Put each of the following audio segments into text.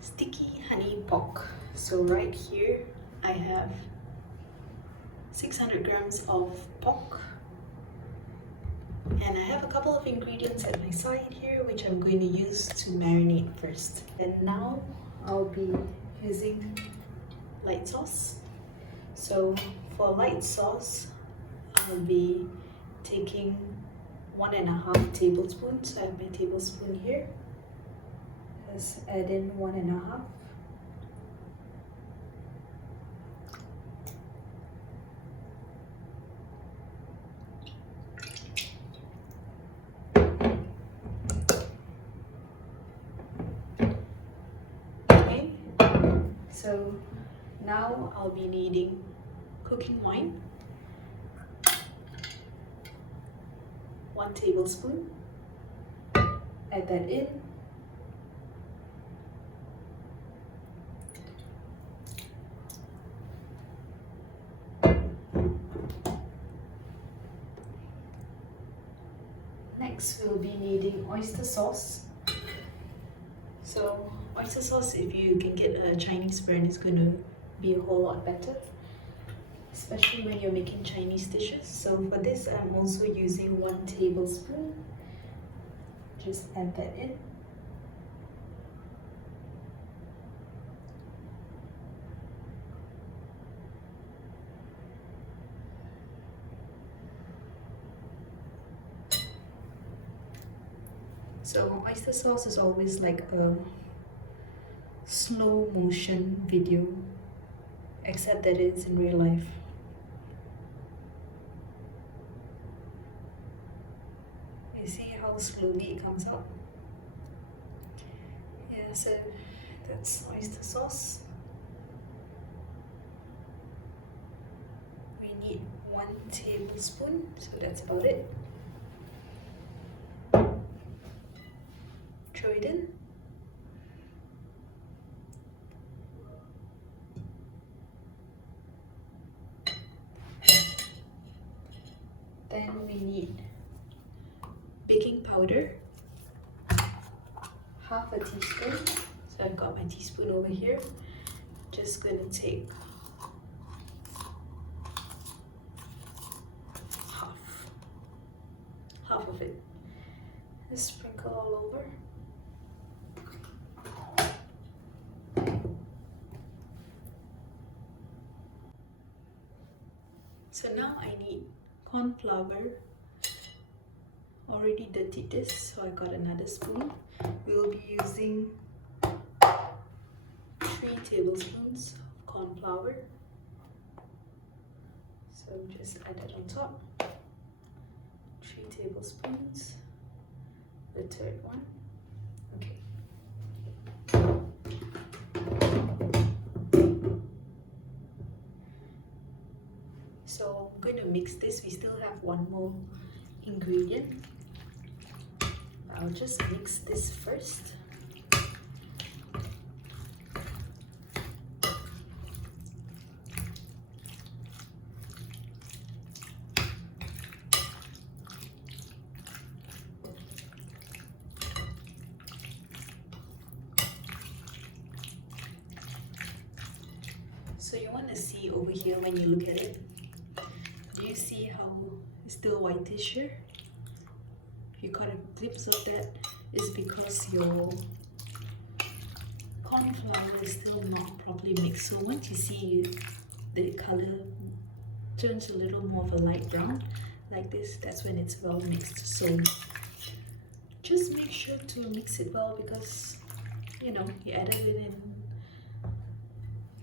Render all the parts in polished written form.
sticky honey pork. So right here I have 600 grams of pork, and I have a couple of ingredients at my side here which I'm going to use to marinate first. And now I'll be using light sauce. So for light sauce, I'll be taking 1.5 tablespoons. I have my tablespoon here. Let's add in 1.5. Okay, so now I'll be needing cooking wine, 1 tablespoon. Add that in. Next, we'll be needing oyster sauce. So oyster sauce, if you can get a Chinese brand, is going to be a whole lot better, especially when you're making Chinese dishes. So for this, I'm also using 1 tablespoon. Just add that in. So oyster sauce is always like a slow motion video, except that it's in real life. You see how slowly it comes out? Yeah, so that's oyster sauce. We need 1 tablespoon, so that's about it. Throw it in. Then we need baking powder, 1/2 teaspoon. So I've got my teaspoon over here. Just going to take half of it. Just sprinkle all over. So now I need cornflour. Already dirtied this, so I got another spoon. We'll be using 3 tablespoons of cornflour. So just add that on top. 3 tablespoons. The third one. Okay. So I'm going to mix this. We still have one more ingredient. I'll just mix this first. So you want to see over here when you look at it. Do you see how it's still whitish here? If you caught a glimpse of that, it's because your cornflour is still not properly mixed. So once you see the color turns a little more of a light brown like this, that's when it's well mixed. So just make sure to mix it well, because you know you added it in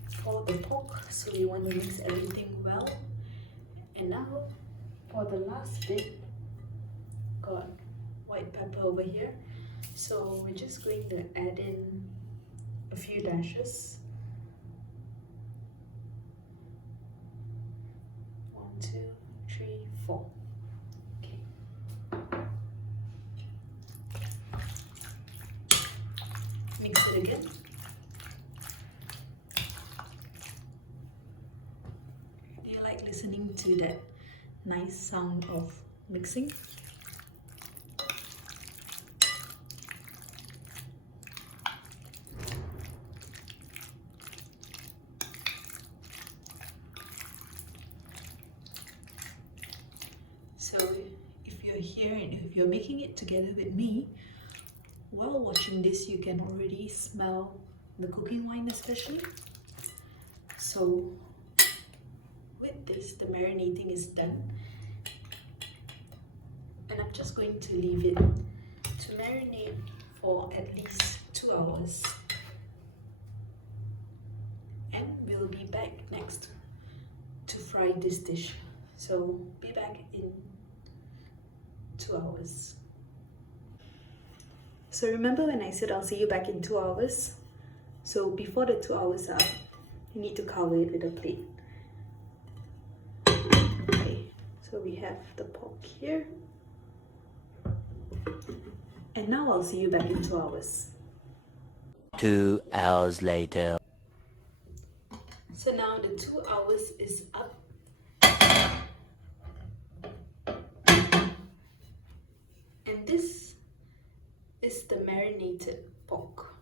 for the pork, so you want to mix everything well. And now for the last bit, got white pepper over here, so we're just going to add in a few dashes. 1, 2, 3, 4. Okay. Mix it again. Do you like listening to that nice sound of mixing? here, and if you're making it together with me, while watching this you can already smell the cooking wine especially. So with this, the marinating is done, and I'm just going to leave it to marinate for at least 2 hours, and we'll be back next to fry this dish. So be back in 2 hours. So remember when I said I'll see you back in 2 hours? So before the 2 hours are up, you need to cover it with a plate. Okay, so we have the pork here. And now I'll see you back in 2 hours. 2 hours later. So now the 2 hours is up. And this is the marinated pork.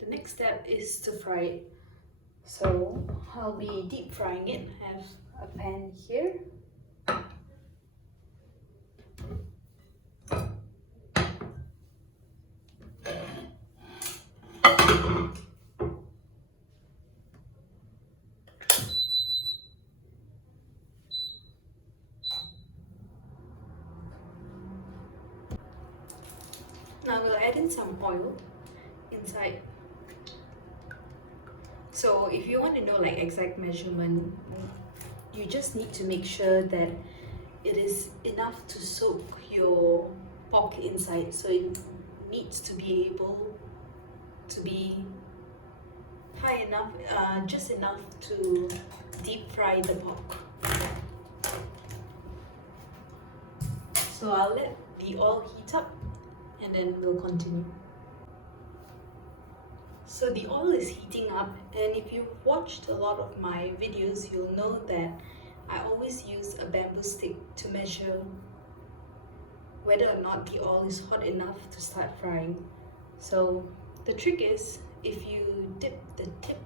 The next step is to fry it. So I'll be deep frying it. I have a pan here. Now we'll add in some oil inside. So if you want to know like exact measurement, you just need to make sure that it is enough to soak your pork inside. So it needs to be able to be high enough, just enough to deep fry the pork. So I'll let the oil heat up and then we'll continue. So the oil is heating up, and if you've watched a lot of my videos, you'll know that I always use a bamboo stick to measure whether or not the oil is hot enough to start frying. So the trick is, if you dip the tip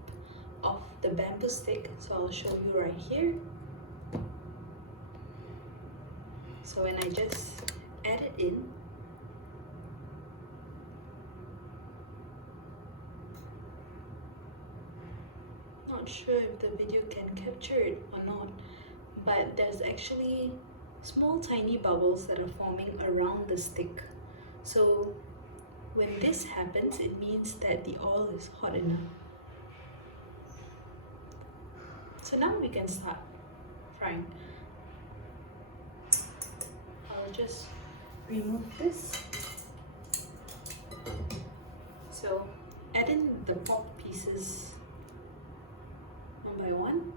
of the bamboo stick, so I'll show you right here. So when I just add it in, not sure if the video can capture it or not, but there's actually small tiny bubbles that are forming around the stick. So when this happens, it means that the oil is hot enough. So now we can start frying. I'll just remove this. So add in the pork pieces one by one.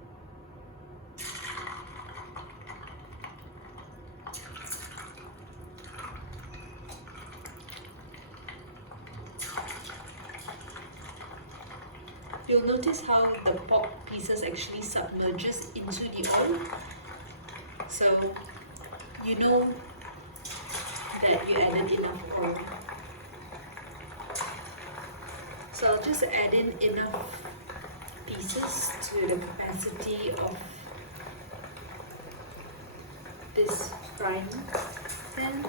You'll notice how the pork pieces actually submerges into the oil. So you know that you added enough oil. So I'll just add in enough pieces to the capacity of this frying pan.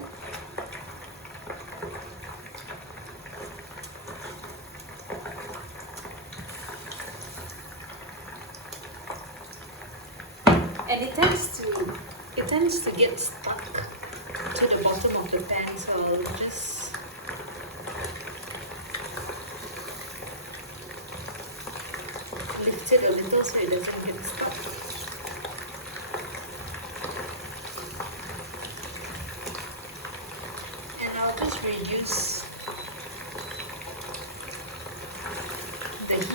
And it tends to get stuck to the bottom of the pan, so I'll just lift it a little so it doesn't get stuck. And I'll just reduce the heat.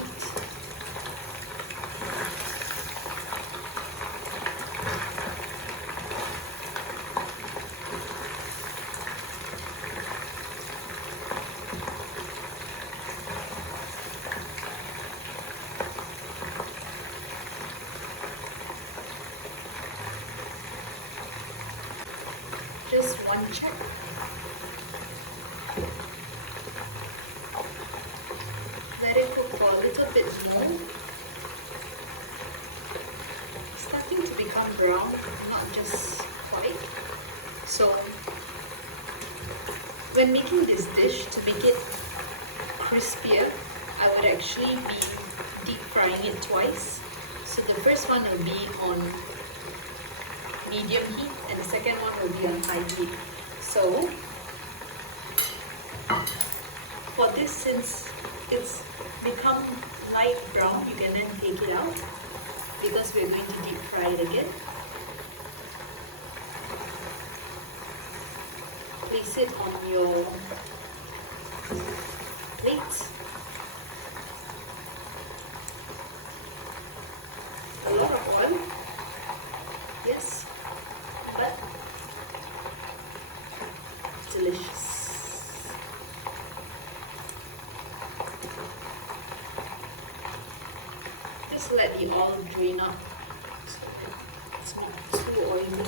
Just one check. Let it cook for a little bit more. It's starting to become brown, not just when making this dish, to make it crispier, I would actually be deep frying it twice. So the first one will be on medium heat and the second one will be on high heat. So for this, since it's become light brown, you can then take it out because we're going to deep fry it again. Place it on your plate. A lot of oil, yes, but delicious. Just let the oil drain out so that it's not too oily.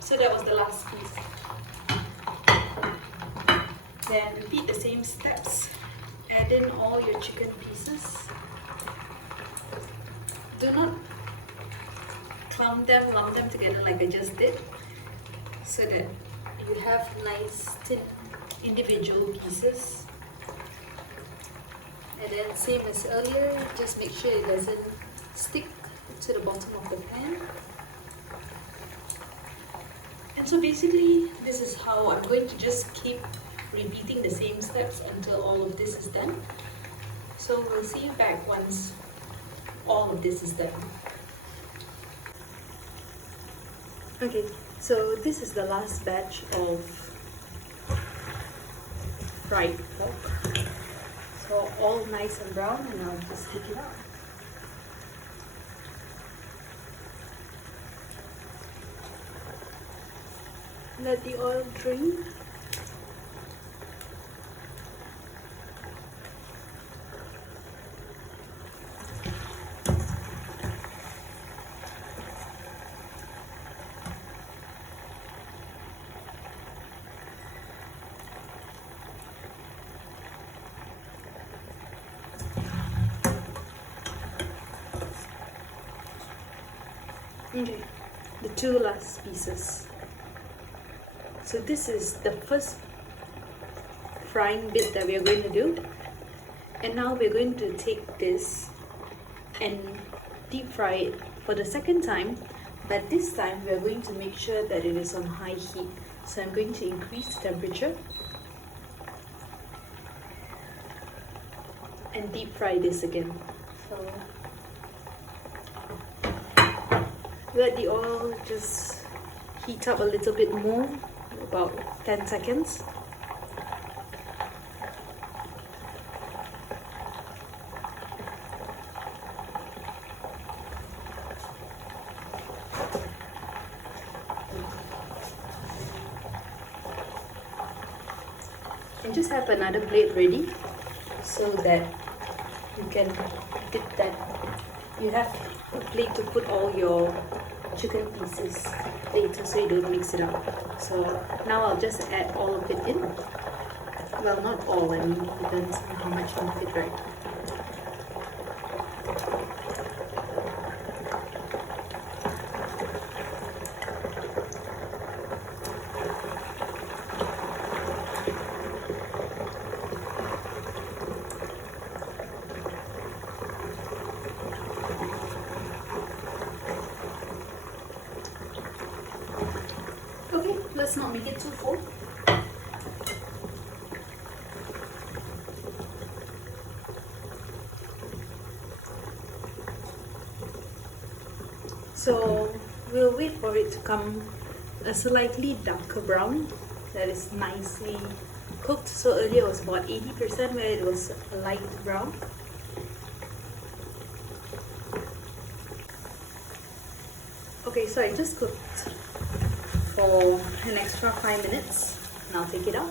So that was the last piece. Then repeat the same steps. Add in all your chicken pieces. Do not lump them together like I just did, so that you have nice thin individual pieces. And then same as earlier, just make sure it doesn't stick to the bottom of the pan. And so basically, this is how I'm going to just keep repeating the same steps until all of this is done. So we'll see you back once all of this is done. Okay, so this is the last batch of fried pork. So all nice and brown, and I'll just take it out. Let the oil drain. Okay, the two last pieces. So this is the first frying bit that we are going to do, and now we're going to take this and deep fry it for the second time, but this time we are going to make sure that it is on high heat. So I'm going to increase the temperature and deep fry this again. So let the oil just heat up a little bit more, about 10 seconds. And just have another plate ready so that you can dip that. You have a plate to put all your chicken pieces later so you don't mix it up. So now I'll just add all of it in. Well, not all, I mean, it depends on how much you fit, right? Okay, let's not make it too full. So we'll wait for it to come a slightly darker brown that is nicely cooked. So earlier it was about 80% where it was a light brown. Okay, so I just cooked for an extra 5 minutes and I'll take it out.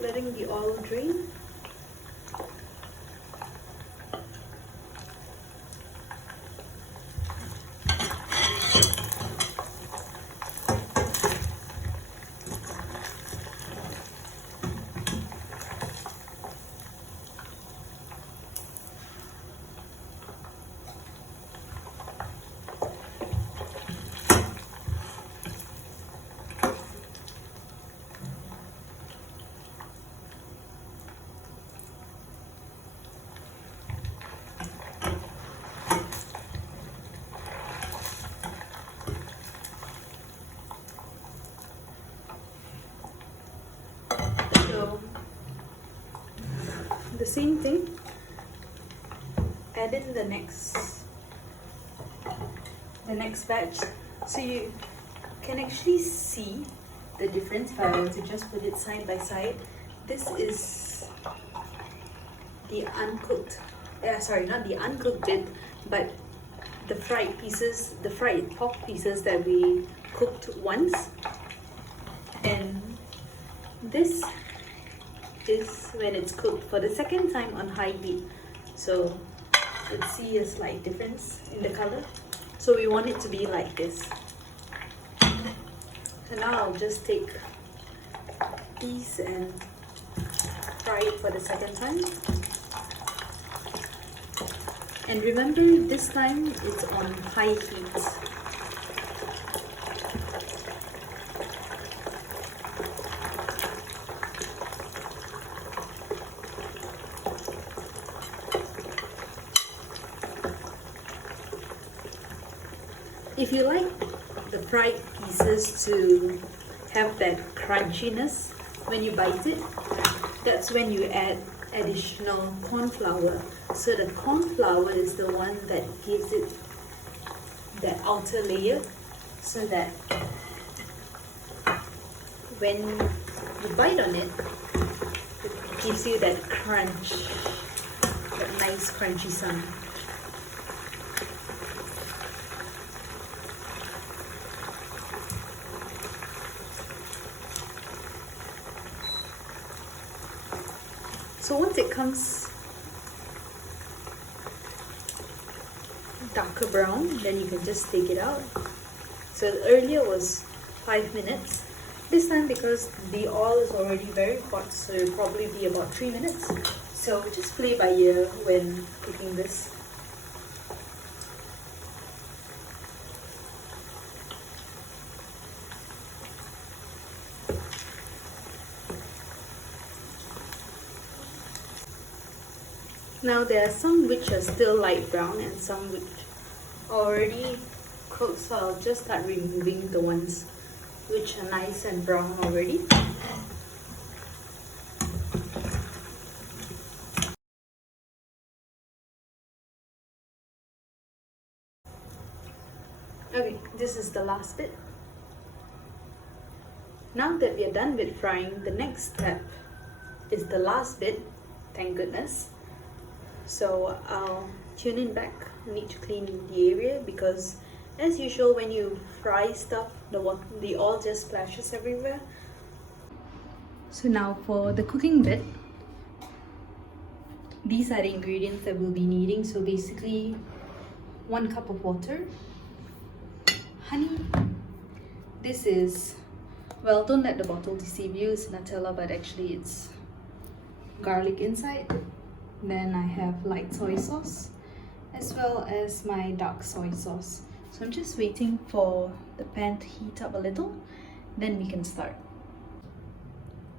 letting the oil drain. So the same thing, add in the next batch, so you can actually see the difference if I were to just put it side by side. This is the uncooked, sorry, not the uncooked bit, but the fried pieces, the fried pork pieces that we cooked once, and this is when it's cooked for the second time on high heat. So let's see a slight difference in the color. So we want it to be like this. So now I'll just take these and fry it for the second time. And remember, this time it's on high heat. If you like the fried pieces to have that crunchiness when you bite it, that's when you add additional corn flour. So the corn flour is the one that gives it that outer layer, so that when you bite on it, it gives you that crunch, that nice crunchy sound. So once it comes darker brown, then you can just take it out. So earlier was 5 minutes. This time, because the oil is already very hot, so it'll probably be about 3 minutes. So just play by ear when cooking this. Now there are some which are still light brown and some which are already cooked, so I'll just start removing the ones which are nice and brown already. Okay, this is the last bit. Now that we are done with frying, the next step is the last bit, thank goodness. So I'll tune in back. I need to clean the area because, as usual, when you fry stuff, the oil just splashes everywhere. So now for the cooking bit, these are the ingredients that we'll be needing. So basically 1 cup of water, honey. This is, well, don't let the bottle deceive you, it's Nutella, but actually it's garlic inside. Then I have light soy sauce as well as my dark soy sauce. So I'm just waiting for the pan to heat up a little, then we can start.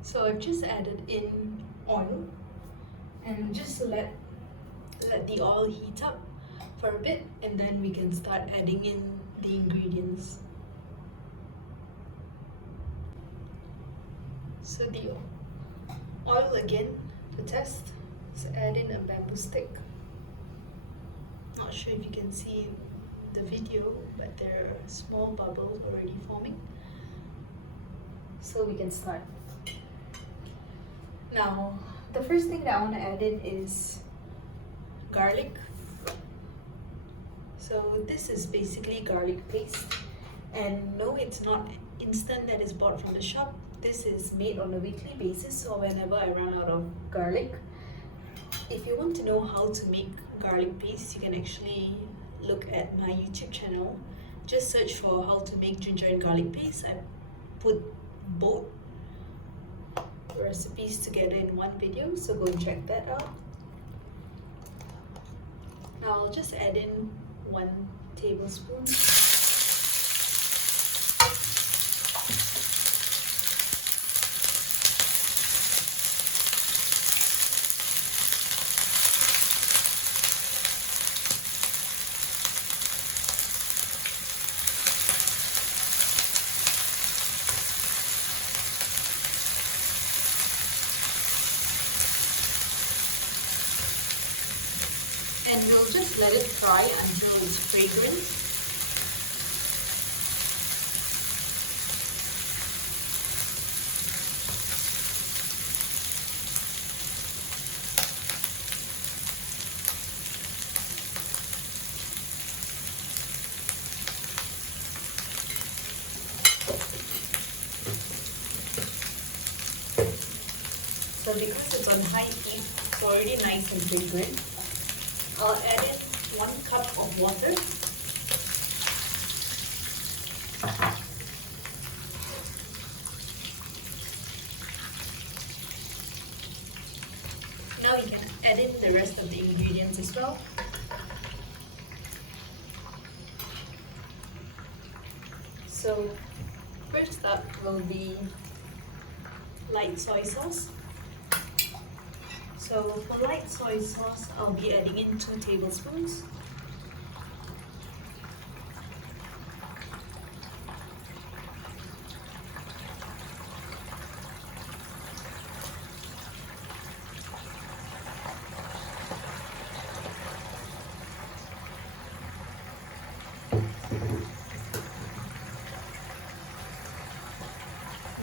So I've just added in oil and just let the oil heat up for a bit, and then we can start adding in the ingredients. So the oil again to test. So add in a bamboo stick. Not sure if you can see the video, but there are small bubbles already forming. So we can start. Now, the first thing that I want to add in is garlic. So this is basically garlic paste. And no, it's not instant that is bought from the shop. this is made on a weekly basis or whenever I run out of garlic. If you want to know how to make garlic paste, you can actually look at my YouTube channel. Just search for how to make ginger and garlic paste. I put both recipes together in one video, so go and check that out. Now I'll just add in 1 tablespoon. And we'll just let it dry until it's fragrant. So because it's on high heat, it's already nice and fragrant. I'll add in 1 cup of water. Now you can add in the rest of the ingredients as well. So first up will be light soy sauce. So for light soy sauce, I'll be adding in 2 tablespoons.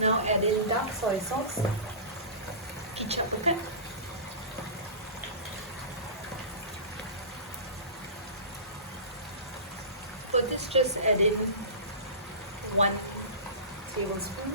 Now add in dark soy sauce, kicap bukan? For this, just add in 1 tablespoon.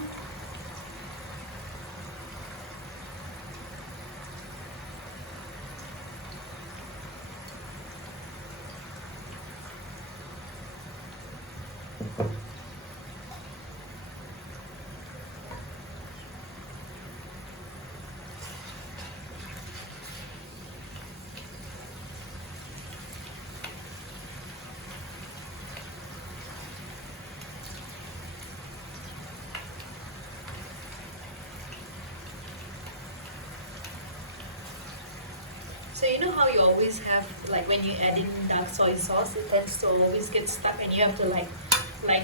So you know how you always have, like when you add in dark soy sauce, it tends to always get stuck and you have to like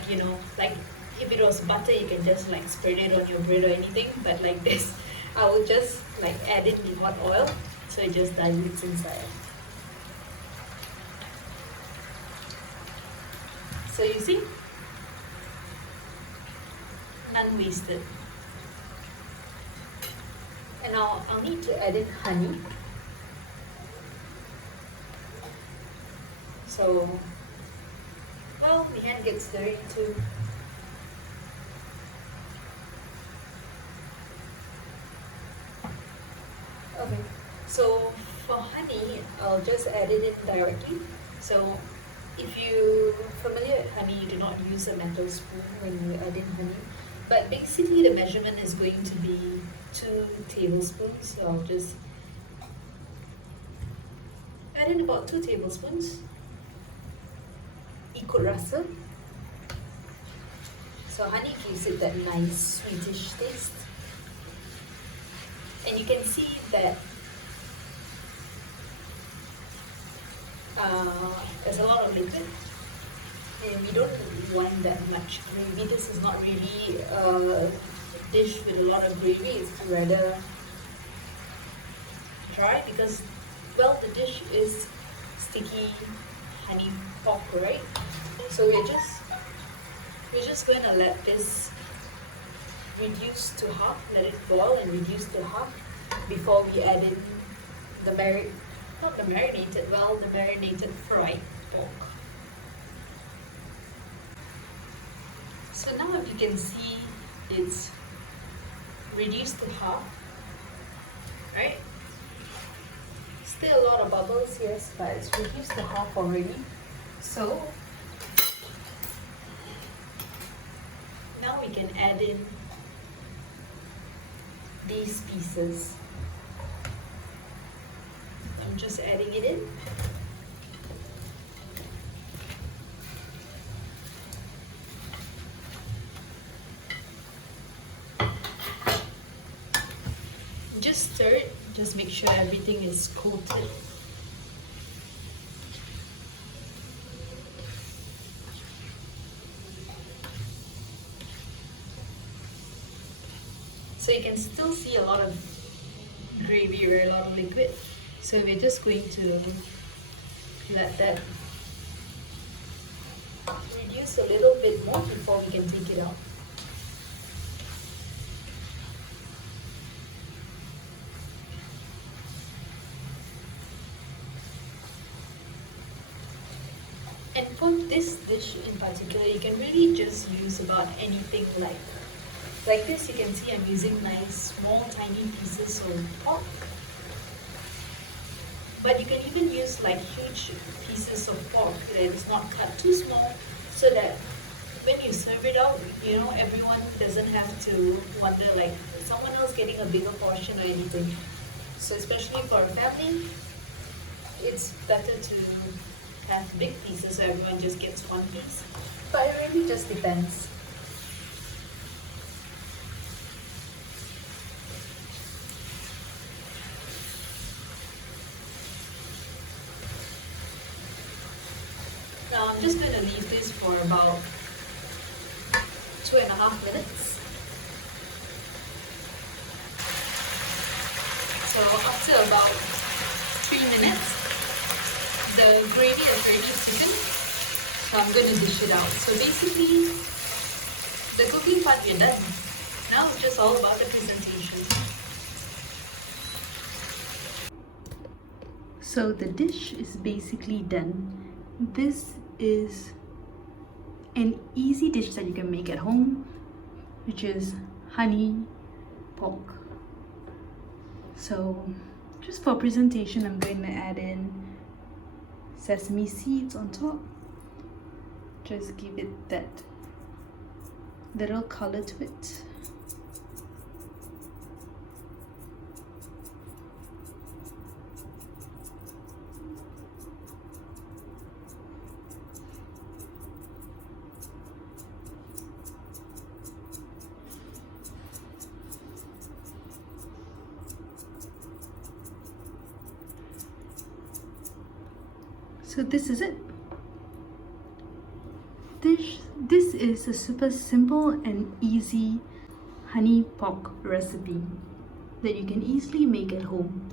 you know, like if it was butter, you can just like spread it on your bread or anything, but like this, I will just like add it in hot oil, so it just dilutes inside. So you see, none wasted. And now I'll need to add in honey. So, well, the hand gets dirty too. Okay, so for honey, I'll just add it in directly. So, if you're familiar with honey, you do not use a metal spoon when you add in honey. But basically, the measurement is going to be 2 tablespoons. So, I'll just add in about 2 tablespoons. Ikut rasa. So honey gives it that nice sweetish taste. And you can see that there's a lot of liquid. And we don't want that much gravy. This is not really a dish with a lot of gravy. It's rather dry because, well, the dish is sticky honey pork, right? So we're just going to let this reduce to half, let it boil and reduce to half before we add in the marinated fried pork. So now you can see it's reduced to half, right? Still a lot of bubbles, yes, but it's reduced to half already. So now we can add in these pieces. I'm just adding it in. Just stir it, just make sure everything is coated. So you can still see a lot of gravy or a lot of liquid. So we're just going to let that reduce a little bit more before we can take it out. And for this dish in particular, you can really just use about anything like this. You can see I'm using nice small tiny pieces of pork. But you can even use like huge pieces of pork that is not cut too small, so that when you serve it out, you know, everyone doesn't have to wonder like someone else getting a bigger portion or anything. So especially for a family, it's better to have big pieces so everyone just gets one piece. But it really just depends. Now I'm just going to leave this for about 2.5 minutes. So after about 3 minutes, the gravy is already thickened, so I'm going to dish it out. So basically, the cooking part we're done. Now it's just all about the presentation. So the dish is basically done. This is an easy dish that you can make at home, which is honey pork. So just for presentation, I'm going to add in sesame seeds on top. Just give it that little color to it. So this is it. This is a super simple and easy honey pork recipe that you can easily make at home.